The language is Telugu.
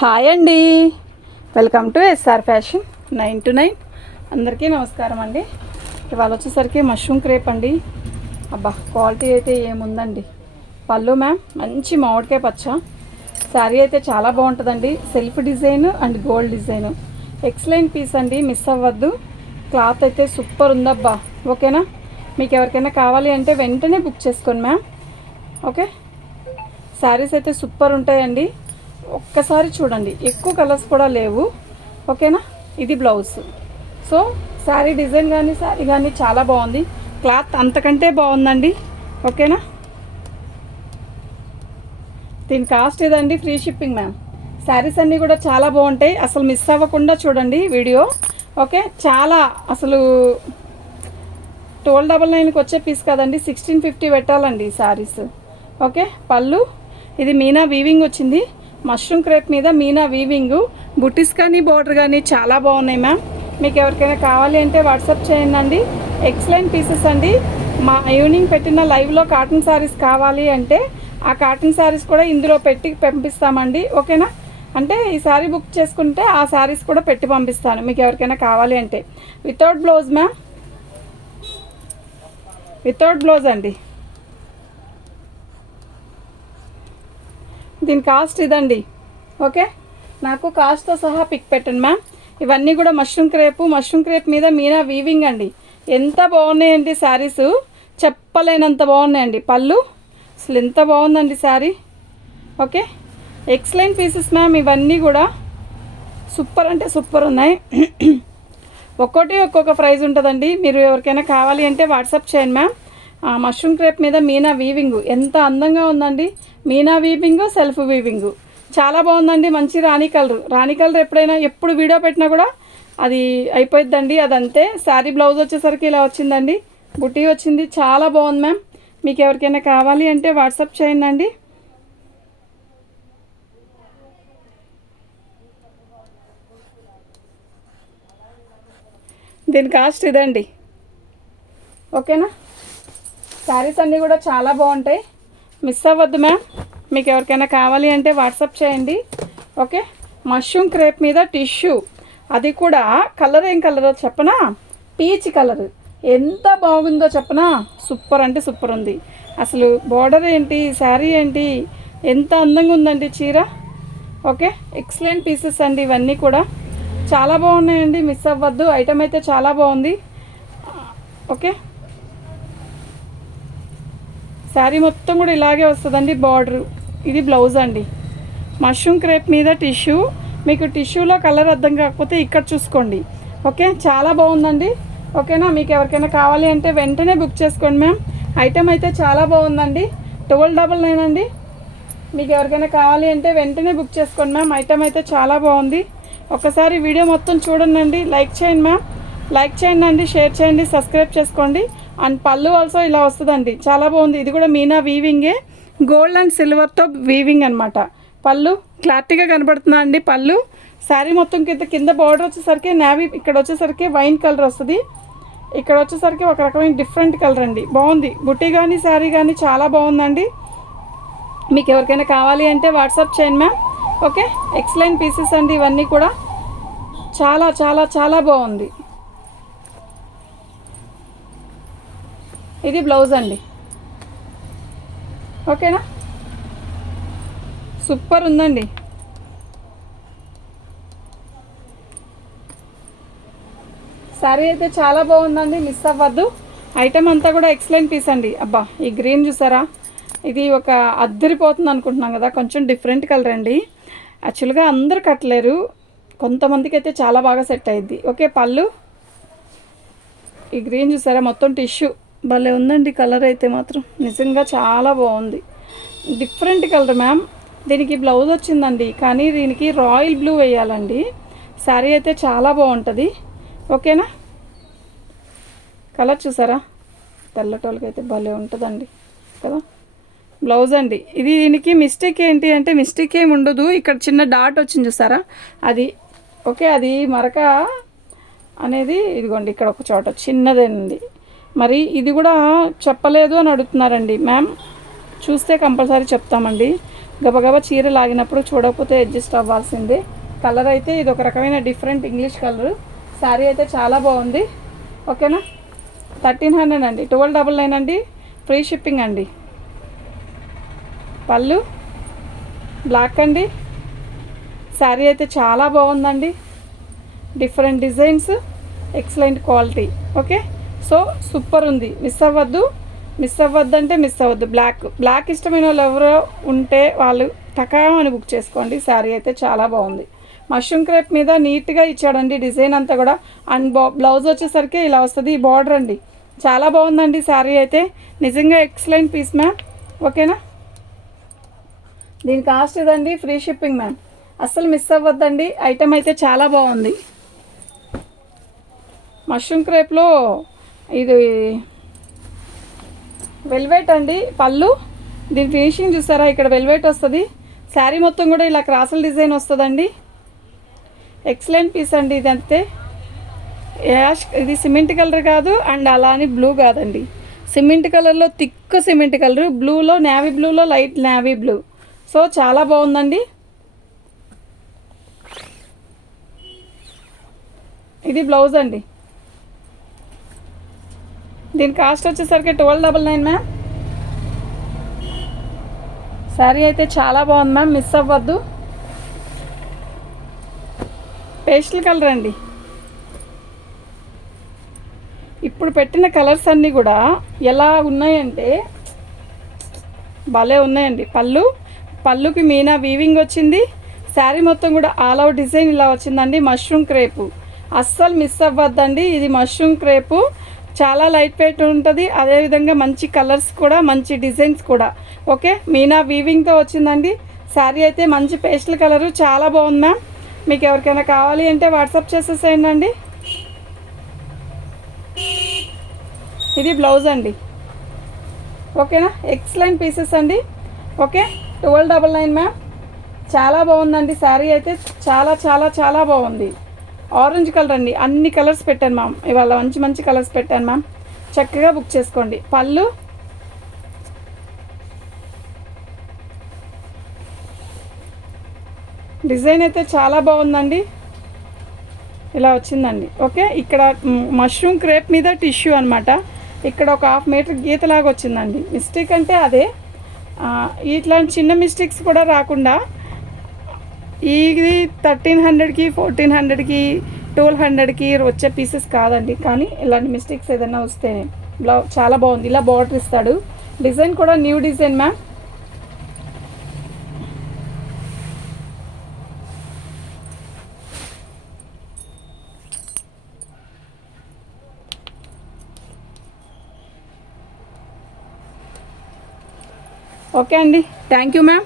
హాయ్ అండి, welcome to SR fashion 9 to 9. అందరికీ నమస్కారం అండి. ఇవాళ వచ్చేసరికి మష్రూమ్ క్రేప్ అండి. అబ్బా, క్వాలిటీ అయితే ఏముందండి. పళ్ళు మ్యామ్ మంచి మామిడికాయ పచ్చ. శారీ అయితే చాలా బాగుంటుందండి. Self design and gold design, excellent piece అండి, మిస్ అవ్వద్దు. క్లాత్ అయితే సూపర్ ఉందబ్బా. ఓకేనా, మీకు ఎవరికైనా కావాలి అంటే వెంటనే బుక్ చేసుకోండి మ్యామ్. ఓకే, శారీస్ అయితే సూపర్ ఉంటాయండి. ఒక్కసారి చూడండి, ఎక్కువ కలర్స్ కూడా లేవు. ఓకేనా, ఇది బ్లౌజ్. సో శారీ డిజైన్ కానీ శారీ కానీ చాలా బాగుంది. క్లాత్ అంతకంటే బాగుందండి. ఓకేనా, దీని కాస్ట్ ఇదండి, ఫ్రీ షిప్పింగ్ మ్యామ్. శారీస్ అన్నీ కూడా చాలా బాగుంటాయి, అసలు మిస్ అవ్వకుండా చూడండి వీడియో. ఓకే, చాలా అసలు 1299కి వచ్చే పీస్ కదండి, 1650 పెట్టాలండి ఈ శారీస్. ఓకే, పళ్ళు ఇది మీనా వీవింగ్ వచ్చింది. మష్రూమ్ క్రేప్ మీద మీనా వీవింగ్, బుటీస్ కానీ బార్డర్ కానీ చాలా బాగున్నాయి మ్యామ్. మీకు ఎవరికైనా కావాలి అంటే వాట్సాప్ చేయండి. ఎక్సలెంట్ పీసెస్ అండి. మా ఈవినింగ్ పెట్టిన లైవ్లో కాటన్ శారీస్ కావాలి అంటే ఆ కాటన్ శారీస్ కూడా ఇందులో పెట్టి పంపిస్తామండి. ఓకేనా, అంటే ఈ శారీ బుక్ చేసుకుంటే ఆ శారీస్ కూడా పెట్టి పంపిస్తాను మీకు ఎవరికైనా కావాలి అంటే. Without blouse ma'am, without blouse అండి. దీని కాస్ట్ ఇదండి. ఓకే, నాకు కాస్ట్తో సహా పిక్ పెట్టండి మ్యామ్. ఇవన్నీ కూడా మష్రూమ్ క్రేప్ మీద మీనా వీవింగ్ అండి. ఎంత బాగున్నాయండి శారీస్, చెప్పలేనంత బాగున్నాయండి. పళ్ళు అసలు ఎంత బాగుందండి sari. Okay, excellent pieces ma'am. ఇవన్నీ కూడా సూపర్ అంటే సూపర్ ఉన్నాయి. ఒక్కొక్క ప్రైజ్ ఉంటుందండి. మీరు ఎవరికైనా కావాలి అంటే వాట్సాప్ చేయండి మ్యామ్. మష్రూమ్ క్రేప్ మీద మీనా వీవింగ్ ఎంత అందంగా ఉందండి. మీనా వీవింగ్, సెల్ఫ్ వీవింగ్ చాలా బాగుందండి. మంచి రాణి కలర్ ఎప్పుడైనా ఎప్పుడు వీడియో పెట్టినా కూడా అది అయిపోయిద్దండి. అదంతే. శారీ బ్లౌజ్ వచ్చేసరికి ఇలా వచ్చిందండి, బుటీ వచ్చింది. చాలా బాగుంది మ్యామ్. మీకు ఎవరికైనా కావాలి అంటే వాట్సాప్ చేయండి. దీని కాస్ట్ ఇదండి. ఓకేనా, శారీస్ అన్నీ కూడా చాలా బాగుంటాయి, మిస్ అవ్వద్దు మ్యామ్. మీకు ఎవరికైనా కావాలి అంటే వాట్సాప్ చేయండి. ఓకే, మష్రూమ్ క్రేప్ మీద టిష్యూ, అది కూడా కలర్ ఏం కలరో చెప్పనా, పీచ్ కలర్. ఎంత బాగుందో చెప్పనా, సూపర్ అంటే సూపర్ ఉంది. అసలు బార్డర్ ఏంటి, శారీ ఏంటి, ఎంత అందంగా ఉందండి చీర. ఓకే, ఎక్సలెంట్ పీసెస్ అండి. ఇవన్నీ కూడా చాలా బాగున్నాయండి, మిస్ అవ్వద్దు. ఐటమ్ అయితే చాలా బాగుంది. ఓకే, శారీ మొత్తం కూడా ఇలాగే వస్తుందండి బార్డరు. ఇది బ్లౌజ్ అండి. మష్రూమ్ క్రేప్ మీద టిష్యూ, మీకు టిష్యూలో కలర్ అర్థం కాకపోతే ఇక్కడ చూసుకోండి. ఓకే, చాలా బాగుందండి. ఓకేనా, మీకు ఎవరికైనా కావాలి అంటే వెంటనే బుక్ చేసుకోండి మ్యామ్. ఐటమ్ అయితే చాలా బాగుందండి. 1299 అండి. మీకు ఎవరికైనా కావాలి అంటే వెంటనే బుక్ చేసుకోండి మ్యామ్. ఐటమ్ అయితే చాలా బాగుంది. ఒకసారి వీడియో మొత్తం చూడండి. లైక్ చేయండి మ్యామ్, లైక్ చేయండి, షేర్ చేయండి, సబ్స్క్రైబ్ చేసుకోండి. అండ్ పళ్ళు ఆల్సో ఇలా వస్తుందండి, చాలా బాగుంది. ఇది కూడా మీనా వీవింగే, గోల్డ్ అండ్ సిల్వర్తో వీవింగ్ అనమాట. పళ్ళు క్లారిటీగా కనబడుతుందా అండి. పళ్ళు శారీ మొత్తం కింద బార్డర్ వచ్చేసరికి నావీ, ఇక్కడ వచ్చేసరికి వైన్ కలర్ వస్తుంది, ఇక్కడ వచ్చేసరికి ఒక రకమైన డిఫరెంట్ కలర్ అండి. బాగుంది. బుట్టి కానీ శారీ కానీ చాలా బాగుందండి. మీకు ఎవరికైనా కావాలి అంటే వాట్సాప్ చేయండి మ్యామ్. ఓకే, ఎక్సలెంట్ పీసెస్ అండి. ఇవన్నీ కూడా చాలా చాలా చాలా బాగుంది. ఇది బ్లౌజ్ అండి. ఓకేనా, సూపర్ ఉందండి. శారీ అయితే చాలా బాగుందండి, మిస్ అవ్వద్దు. ఐటమ్ అంతా కూడా ఎక్సలెంట్ పీస్ అండి. అబ్బా, ఈ గ్రీన్ చూసారా, ఇది ఒక అద్దరిపోతుంది అనుకుంటున్నాం కదా, కొంచెం డిఫరెంట్ కలర్ అండి. యాక్చువల్గా అందరు కట్టలేరు, కొంతమందికి అయితే చాలా బాగా సెట్ అయ్యిద్ది. ఓకే, పళ్ళు ఈ గ్రీన్ చూసారా, మొత్తం టిష్యూ భలే ఉందండి. కలర్ అయితే మాత్రం నిజంగా చాలా బాగుంది, డిఫరెంట్ కలర్ మ్యామ్. దీనికి బ్లౌజ్ వచ్చిందండి, కానీ దీనికి రాయల్ బ్లూ వేయాలండి. శారీ అయితే చాలా బాగుంటుంది. ఓకేనా, కలర్ చూసారా, తెల్లటోళ్ళకి అయితే భలే ఉంటుందండి కదా. బ్లౌజ్ అండి ఇది. దీనికి మిస్టేక్ ఏంటి అంటే, మిస్టేక్ ఏమి ఉండదు, ఇక్కడ చిన్న డాట్ వచ్చింది చూసారా, అది. ఓకే, అది మరక అనేది ఇదిగోండి ఇక్కడ ఒక చోట చిన్నదేనండి. మరి ఇది కూడా చెప్పలేదు అని అడుగుతున్నారండి మ్యామ్. చూస్తే కంపల్సరీ చెప్తామండి. గబగబా చీర లాగినప్పుడు చూడకపోతే అడ్జస్ట్ అవ్వాల్సిందే. కలర్ అయితే ఇది ఒక రకమైన డిఫరెంట్ ఇంగ్లీష్ కలరు. శారీ అయితే చాలా బాగుంది. ఓకేనా, 1300 అండి, 1299 అండి, ఫ్రీ షిప్పింగ్ అండి. పళ్ళు బ్లాక్ అండి. శారీ అయితే చాలా బాగుందండి, different designs, excellent quality. Okay, so super ఉంది. మిస్ అవ్వద్దు అంటే మిస్ అవ్వద్దు. బ్లాక్ ఇష్టమైన వాళ్ళు ఎవరో ఉంటే వాళ్ళు టకామని బుక్ చేసుకోండి. శారీ అయితే చాలా బాగుంది. మష్రూమ్ క్రేప్ మీద నీట్గా ఇచ్చాడండి డిజైన్ అంతా కూడా. అండ్ బ్లౌజ్ వచ్చేసరికి ఇలా వస్తుంది. ఈ బార్డర్ అండి చాలా బాగుందండి. శారీ అయితే నిజంగా ఎక్సలెంట్ పీస్ మ్యామ్. ఓకేనా, దీని కాస్ట్ ఇదండి, ఫ్రీ షిప్పింగ్ మ్యామ్. అస్సలు మిస్ అవ్వద్దండి. ఐటమ్ అయితే చాలా బాగుంది. మష్రూమ్ క్రేప్లో ఇది వెల్వెట్ అండి. పళ్ళు దీని ఫినిషింగ్ చూసారా, ఇక్కడ వెల్వెట్ వస్తుంది. శారీ మొత్తం కూడా ఇలా క్రాసుల డిజైన్ వస్తుందండి. ఎక్సలెంట్ పీస్ అండి. ఇదంతే యాష్, ఇది సిమెంట్ కలర్ కాదు అండ్ అలా అని బ్లూ కాదండి. సిమెంట్ కలర్లో థిక్ సిమెంట్ కలర్, బ్లూలో నేవీ బ్లూలో లైట్ నేవీ బ్లూ. సో చాలా బాగుందండి. ఇది బ్లౌజ్ అండి. దీని కాస్ట్ వచ్చేసరికి 1299 మ్యామ్. శారీ అయితే చాలా బాగుంది మ్యామ్, మిస్ అవ్వద్దు. పేస్టల్ కలర్ అండి. ఇప్పుడు పెట్టిన కలర్స్ అన్నీ కూడా ఎలా ఉన్నాయంటే భలే ఉన్నాయండి. పళ్ళుకి మీనా వీవింగ్ వచ్చింది. శారీ మొత్తం కూడా ఆల్ అవుట్ డిజైన్ ఇలా వచ్చిందండి. మష్రూమ్ క్రేపు అస్సలు మిస్ అవ్వద్దండి. ఇది మష్రూమ్ క్రేపు చాలా లైట్ వెయిట్ ఉంటుంది. అదేవిధంగా మంచి కలర్స్ కూడా, మంచి డిజైన్స్ కూడా. ఓకే, మీనా వీవింగ్తో వచ్చిందండి. శారీ అయితే మంచి పేస్టల్ కలరు, చాలా బాగుంది మ్యామ్. మీకు ఎవరికైనా కావాలి అంటే వాట్సాప్ చేసేసేయండి అండి. ఇది బ్లౌజ్ అండి. ఓకేనా, ఎక్సలెంట్ పీసెస్ అండి. Okay, 1299 ma'am. చాలా బాగుందండి. శారీ అయితే చాలా చాలా చాలా బాగుంది. ఆరెంజ్ కలర్ అండి. అన్ని కలర్స్ పెట్టాను మ్యామ్, ఇవాళ మంచి మంచి కలర్స్ పెట్టాను మ్యామ్. చక్కగా బుక్ చేసుకోండి. పళ్ళు డిజైన్ అయితే చాలా బాగుందండి, ఇలా వచ్చిందండి. ఓకే, ఇక్కడ మష్రూమ్ క్రేప్ మీద టిష్యూ అనమాట. ఇక్కడ ఒక 1/2 మీటర్ గీతలాగా వచ్చిందండి. మిస్టేక్ అంటే అదే, ఇట్లాంటి చిన్న మిస్టేక్స్ కూడా రాకుండా ఇది 1300కి 1400కి 1200కి వచ్చే పీసెస్ కాదండి. కానీ ఇలాంటి మిస్టేక్స్ ఏదైనా వస్తే చాలా బాగుంది. ఇలా బార్డర్ ఇస్తాడు. డిజైన్ కూడా న్యూ డిజైన్ మ్యామ్. ఓకే అండి, థ్యాంక్ యూ మ్యామ్.